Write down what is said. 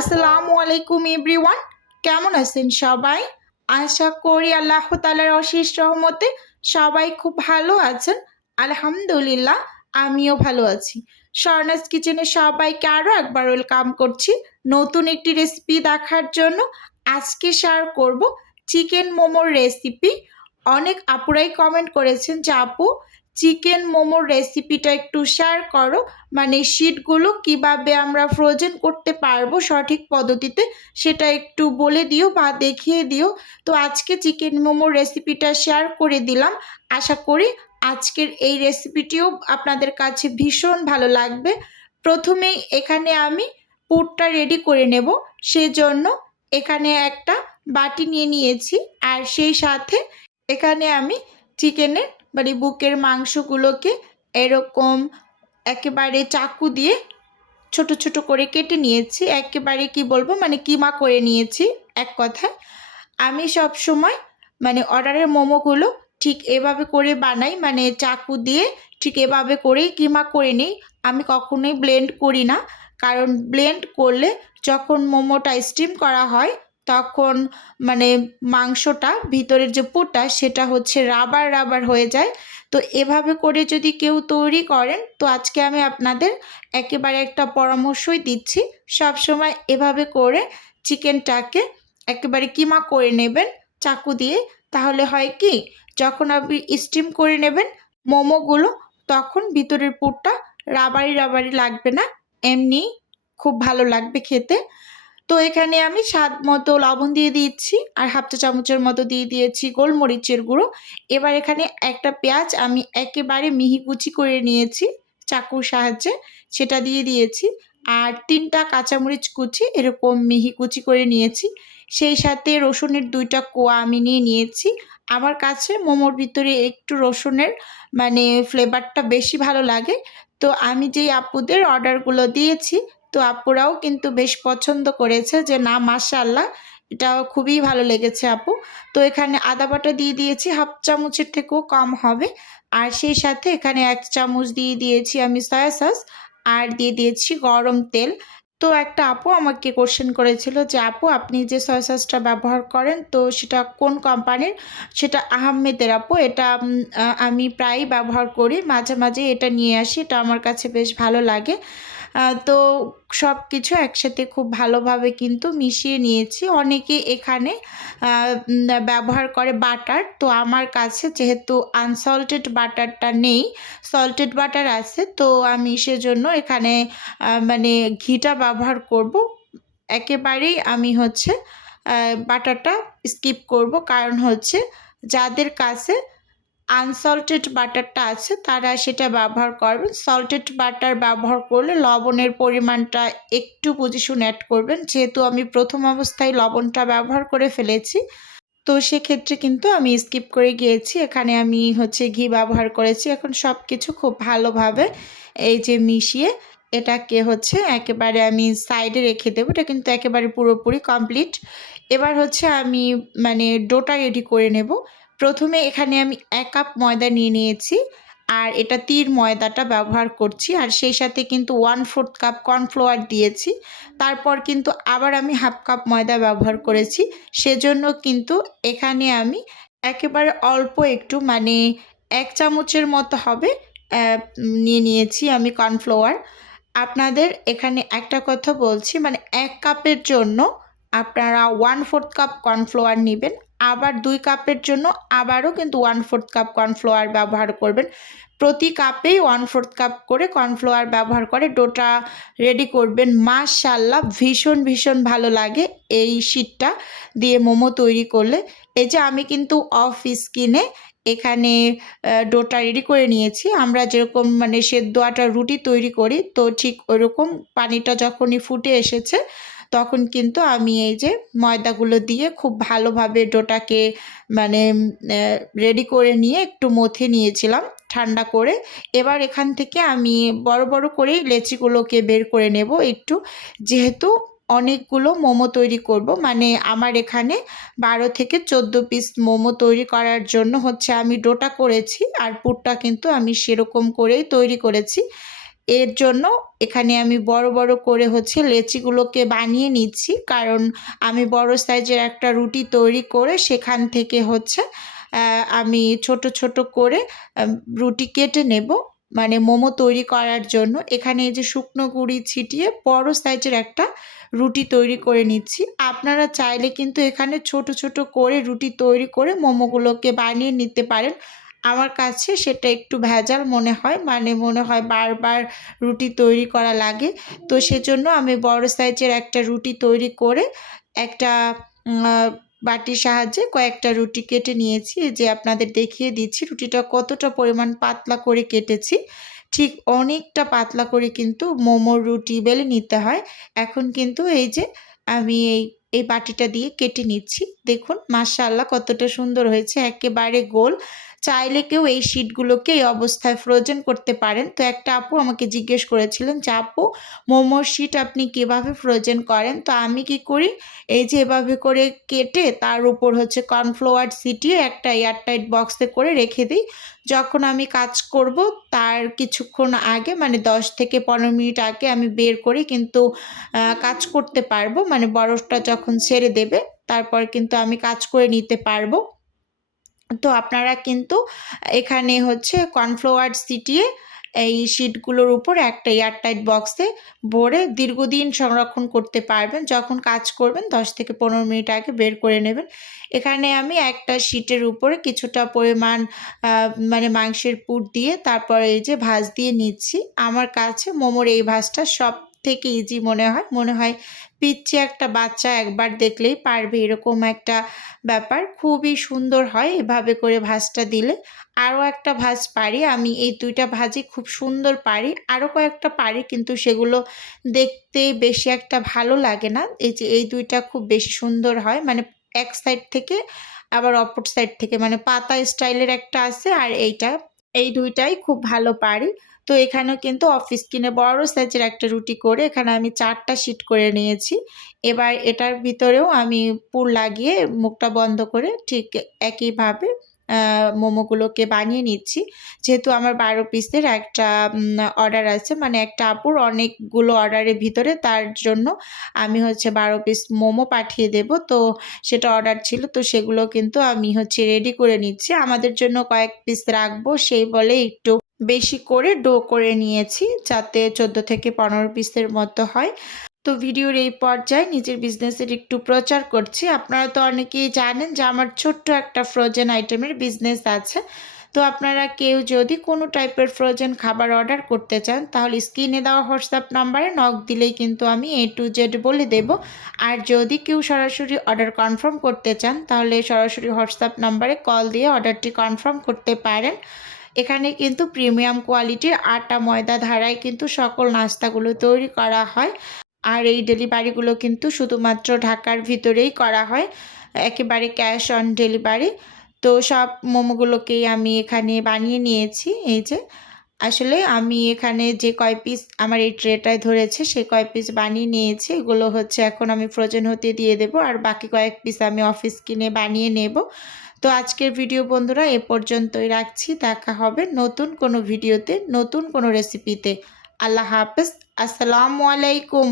আসসালামু আলাইকুম এভরিওয়ান, কেমন আছেন সবাই? আশা করি আল্লাহ তালার অশেষ রহমতে সবাই খুব ভালো আছেন। আলহামদুলিল্লাহ, আমিও ভালো আছি। স্বর্ণাস কিচেনে সবাইকে আরও একবার ওয়েলকাম করছি নতুন একটি রেসিপি দেখার জন্য। আজকে শেয়ার করব চিকেন মোমোর রেসিপি অনেক আপুরাই কমেন্ট করেছেন যে, আপু চিকেন মোমোর রেসিপিটা একটু শেয়ার করো। মানে শিটগুলো কীভাবে আমরা ফ্রোজেন করতে পারব সঠিক পদ্ধতিতে সেটা একটু বলে দিও বা দেখিয়ে দিও। তো আজকে চিকেন মোমোর রেসিপিটা শেয়ার করে দিলাম। আশা করি আজকের এই রেসিপিটিও আপনাদের কাছে ভীষণ ভালো লাগবে। প্রথমেই এখানে আমি পুরটা রেডি করে নেব। সেজন্য এখানে একটা বাটি নিয়ে নিয়েছি। আর সেই সাথে এখানে আমি চিকেনের মানে বুকের মাংসগুলোকে এরকম একেবারে চাকু দিয়ে ছোট ছোট করে কেটে নিয়েছি। একেবারে কি বলব? মানে কিমা করে নিয়েছি, এক কথায়। আমি সব সময় মানে অর্ডারের মোমোগুলো ঠিক এভাবে করে বানাই মানে চাকু দিয়ে ঠিক এভাবে করেই কিমা করে নিই। আমি কখনোই ব্লেন্ড করি না, কারণ ব্লেন্ড করলে যখন মোমোটা স্টিম করা হয় তখন মানে মাংসটা, ভিতরের যে পুরটা সেটা হচ্ছে রাবার রাবার হয়ে যায়। তো এভাবে করে যদি কেউ তৈরি করেন, তো আজকে আমি আপনাদের একেবারে একটা পরামর্শই দিচ্ছি। সব সময় এভাবে করে চিকেনটাকে একেবারে কিমা করে নেবেন চাকু দিয়ে। তাহলে হয় কি, যখন আপনি স্টিম করে নেবেন মোমোগুলো, তখন ভিতরের পুরটা রাবারি রাবারি লাগবে না। এমনি খুব ভালো লাগবে খেতে। তো এখানে আমি স্বাদ মতো লবণ দিয়ে দিচ্ছি আর হাফ চা চামচের মতো দিয়ে দিয়েছি গোলমরিচের গুঁড়ো। এবার এখানে একটা পেঁয়াজ আমি একেবারে মিহি কুচি করে নিয়েছি চাকুর সাহায্যে, সেটা দিয়ে দিয়েছি। আর তিনটা কাঁচামরিচ কুচি এরকম মিহি কুচি করে নিয়েছি। সেই সাথে রসুনের দুইটা কোয়া আমি নিয়ে নিয়েছি। আমার কাছে মোমোর ভিতরে একটু রসুনের মানে ফ্লেভারটা বেশি ভালো লাগে। তো আমি যেই আপুদের অর্ডারগুলো দিয়েছি তো আপুরাও কিন্তু বেশ পছন্দ করেছে যে, না মাশাল্লাহ এটাও খুবই ভালো লেগেছে আপু। তো এখানে আদা বাটা দিয়ে দিয়েছি, হাফ চামচের থেকেও কম হবে। আর সেই সাথে এখানে এক চামচ দিয়ে দিয়েছি আমি সয়া সস আর দিয়ে দিয়েছি গরম তেল। তো একটা আপু আমাকে কোশ্চেন করেছিল যে, আপু, আপনি যে সয়া সসটা ব্যবহার করেন, তো সেটা কোন কোম্পানির সেটা আহমেদের আপু। এটা আমি প্রায় ব্যবহার করি। মাঝে মাঝে এটা নিয়ে আসি, এটা আমার কাছে বেশ ভালো লাগে। তো সব কিছু একসাথে খুব ভালোভাবে কিন্তু মিশিয়ে নিয়েছি। অনেকে এখানে ব্যবহার করে বাটার। তো আমার কাছে যেহেতু আনসল্টেড বাটারটা নেই সল্টেড বাটার আছে, তো আমি সেজন্য এখানে মানে ঘিটা ব্যবহার করব। একেবারেই আমি হচ্ছে বাটারটা স্কিপ করব। কারণ হচ্ছে যাদের কাছে আনসল্টেড বাটারটা আছে, তারা সেটা ব্যবহার করবেন। সল্টেড বাটার ব্যবহার করলে লবণের পরিমাণটা একটু পজিশন অ্যাড করবেন। যেহেতু আমি প্রথম অবস্থায় লবণটা ব্যবহার করে ফেলেছি, তো সেক্ষেত্রে কিন্তু আমি স্কিপ করে গিয়েছি। এখানে আমি হচ্ছে ঘি ব্যবহার করেছি। এখন সব কিছু খুব ভালোভাবে এই যে মিশিয়ে এটাকে হচ্ছে একেবারে আমি সাইডে রেখে দেবো। এটা কিন্তু একেবারে পুরোপুরি কমপ্লিট এবার হচ্ছে আমি মানে ডোটা রেডি করে নেব। প্রথমে এখানে আমি এক কাপ ময়দা নিয়ে নিয়েছি, আর এটা তীর ময়দাটা ব্যবহার করছি, আর সেই সাথে কিন্তু ওয়ান ফোর্থ কাপ কর্নফ্লাওয়ার দিয়েছি। তারপর কিন্তু আবার আমি হাফ কাপ ময়দা ব্যবহার করেছি। সেজন্য কিন্তু এখানে আমি একেবারে অল্প একটু মানে এক চামচের মতো হবে নিয়ে নিয়েছি আমি কর্নফ্লাওয়ার আপনাদের এখানে একটা কথা বলছি মানে এক কাপের জন্য আপনারা ওয়ান ফোর্থ কাপ কর্নফ্লাওয়ার নেবেন। আবার দুই কাপের জন্য আবারও কিন্তু ওয়ান ফোর্থ কাপ কর্নফ্লাওয়ার ব্যবহার করবেন। প্রতি কাপেই ওয়ান ফোর্থ কাপ করে কর্নফ্লাওয়ার ব্যবহার করে ডোটা রেডি করবেন। মাশাল্লাহ ভীষণ ভীষণ ভালো লাগে এই শীতটা দিয়ে মোমো তৈরি করলে। এই যে আমি কিন্তু অফ স্কিনে এখানে ডোটা রেডি করে নিয়েছি। আমরা যেরকম মানে সেদ্ধ আটা রুটি তৈরি করি, তো ঠিক ওরকম পানিটা যখনই ফুটে এসেছে তখন কিন্তু আমি এই যে ময়দাগুলো দিয়ে খুব ভালোভাবে ডোটাকে মানে রেডি করে নিয়ে একটু মথে নিয়েছিলাম ঠান্ডা করে। এবার এখান থেকে আমি বড় বড় করেই লেচিগুলোকে বের করে নেব একটু। যেহেতু অনেকগুলো মোমো তৈরি করব মানে আমার এখানে বারো থেকে চোদ্দ পিস মোমো তৈরি করার জন্য হচ্ছে আমি ডোটা করেছি আর পুরটা কিন্তু আমি সেরকম করেই তৈরি করেছি। এর জন্য এখানে আমি বড় বড় করে হচ্ছে লেচিগুলোকে বানিয়ে নিচ্ছি। কারণ আমি বড় সাইজের একটা রুটি তৈরি করে সেখান থেকে হচ্ছে আমি ছোট ছোট করে রুটি কেটে নেব। মানে মোমো তৈরি করার জন্য। এখানে এই যে শুকনো গুঁড়ি ছিটিয়ে বড় সাইজের একটা রুটি তৈরি করে নিচ্ছি। আপনারা চাইলে কিন্তু এখানে ছোট ছোট করে রুটি তৈরি করে মোমোগুলোকে বানিয়ে নিতে পারেন। আমার কাছে সেটা একটু ভেজাল মনে হয় মানে মনে হয় বারবার রুটি তৈরি করা লাগে। তো সেজন্য আমি বড় সাইজের একটা রুটি তৈরি করে একটা বাটির সাহায্যে কয়েকটা রুটি কেটে নিয়েছি। যে আপনাদের দেখিয়ে দিচ্ছি, রুটিটা কতটা পরিমাণ পাতলা করে কেটেছি। ঠিক অনেকটা পাতলা করে কিন্তু মোমোর রুটি বেলে নিতে হয়। এখন কিন্তু এই যে আমি এই এই বাটিটা দিয়ে কেটে নিচ্ছি। দেখুন, মাশাআল্লাহ কতটা সুন্দর হয়েছে, একেবারে গোল। চাইলে কেউ এই শিটগুলোকে এই অবস্থায় ফ্রোজেন করতে পারেন। তো একটা আপু আমাকে জিজ্ঞেস করেছিলেন যে, আপু, মোমোর শিট আপনি কীভাবে ফ্রোজেন করেন? তো আমি কি করি? এই যে এভাবে করে কেটে তার উপর হচ্ছে কর্নফ্লাওয়ার ছিটিয়ে একটা এয়ারটাইট বক্সে করে রেখে দিই। যখন আমি কাজ করব, তার কিছুক্ষণ আগে মানে দশ থেকে পনেরো মিনিট আগে আমি বের করে কিন্তু কাজ করতে পারব। মানে বরফটা যখন ছেড়ে দেবে, তারপর কিন্তু আমি কাজ করে নিতে পারব। তো আপনারা কিন্তু এখানে হচ্ছে কর্নফ্লাওয়ার ছিটিয়ে এই শিটগুলোর উপর একটা এয়ারটাইট বক্সে ভরে দীর্ঘদিন সংরক্ষণ করতে পারবেন। যখন কাজ করবেন, দশ থেকে পনেরো মিনিট আগে বের করে নেবেন। এখানে আমি একটা শিটের উপরে কিছুটা পরিমাণ মানে মাংসের পুর দিয়ে তারপরে এই যে ভাজ দিয়ে নিচ্ছি। আমার কাছে মোমোর এই ভাজটা সব থেকে ইজি মনে হয়। মনে হয় পিচ্ছি একটা বাচ্চা একবার দেখলেই পারবে এরকম একটা ব্যাপার। খুবই সুন্দর হয় এভাবে করে ভাজটা দিলে। আরও একটা ভাজ পারি। আমি এই দুইটা ভাজি খুব সুন্দর পারি। আরও কয়েকটা পারি কিন্তু সেগুলো দেখতে বেশি একটা ভালো লাগে না। এই যে এই দুইটা খুব বেশি সুন্দর হয়। মানে এক সাইড থেকে আবার অপর সাইড থেকে। মানে পাতা স্টাইলের একটা আছে আর এইটা এই দুইটাই খুব ভালো পারি। তো এখানেও কিন্তু অফিস কিনে বড় সাইজের একটা রুটি করে এখানে আমি চারটা শিট করে নিয়েছি। এবার এটার ভিতরেও আমি পুর লাগিয়ে মুখটা বন্ধ করে ঠিক একইভাবে মোমোগুলোকে বানিয়ে নিচ্ছি। যেহেতু আমার বারো পিসের একটা অর্ডার আছে মানে একটা আপুর অনেকগুলো অর্ডারের ভিতরে তার জন্য আমি হচ্ছে বারো পিস মোমো পাঠিয়ে দেব। তো সেটা অর্ডার ছিল, তো সেগুলো কিন্তু আমি হচ্ছে রেডি করে নিচ্ছি। আমাদের জন্য কয়েক পিস রাখব, সেই বলে একটু বেশি করে ডো করে নিয়েছি, যাতে চোদ্দ থেকে পনেরো পিসের মতো হয়। তো ভিডিওর এই পর্যায়ে নিজের বিজনেসের একটু প্রচার করছি। আপনারা তো অনেকেই জানেন যে আমার ছোট্ট একটা ফ্রোজেন আইটেমের বিজনেস আছে। তো আপনারা কেউ যদি কোনো টাইপের ফ্রোজেন খাবার অর্ডার করতে চান, তাহলে স্ক্রিনে দেওয়া হোয়াটসঅ্যাপ নাম্বারে নক দিলেই কিন্তু আমি এ টু জেড বলে দেব। আর যদি কেউ সরাসরি অর্ডার কনফার্ম করতে চান, তাহলে সরাসরি হোয়াটসঅ্যাপ নাম্বারে কল দিয়ে অর্ডারটি কনফার্ম করতে পারেন। এখানে কিন্তু প্রিমিয়াম কোয়ালিটির আটা ময়দা ধারায় কিন্তু সকল নাস্তাগুলো তৈরি করা হয়। আর এই ডেলিভারিগুলো কিন্তু শুধুমাত্র ঢাকার ভিতরেই করা হয়, একেবারে ক্যাশ অন ডেলিভারি তো সব মোমোগুলোকেই আমি এখানে বানিয়ে নিয়েছি, এই যে। আসলে আমি এখানে যে কয় পিস আমার এই ট্রেটায় ধরেছে, সে কয় পিস বানিয়ে নিয়েছি। এগুলো হচ্ছে এখন আমি ফ্রোজেন হতে দিয়ে দেবো, আর বাকি কয়েক পিস আমি অফিস কিনে বানিয়ে নেব। তো আজকের ভিডিও বন্ধুরা, এ পর্যন্তই রাখছি। দেখা হবে নতুন কোনো ভিডিওতে নতুন কোনো রেসিপিতে আল্লাহ হাফেজ। আসসালামু আলাইকুম।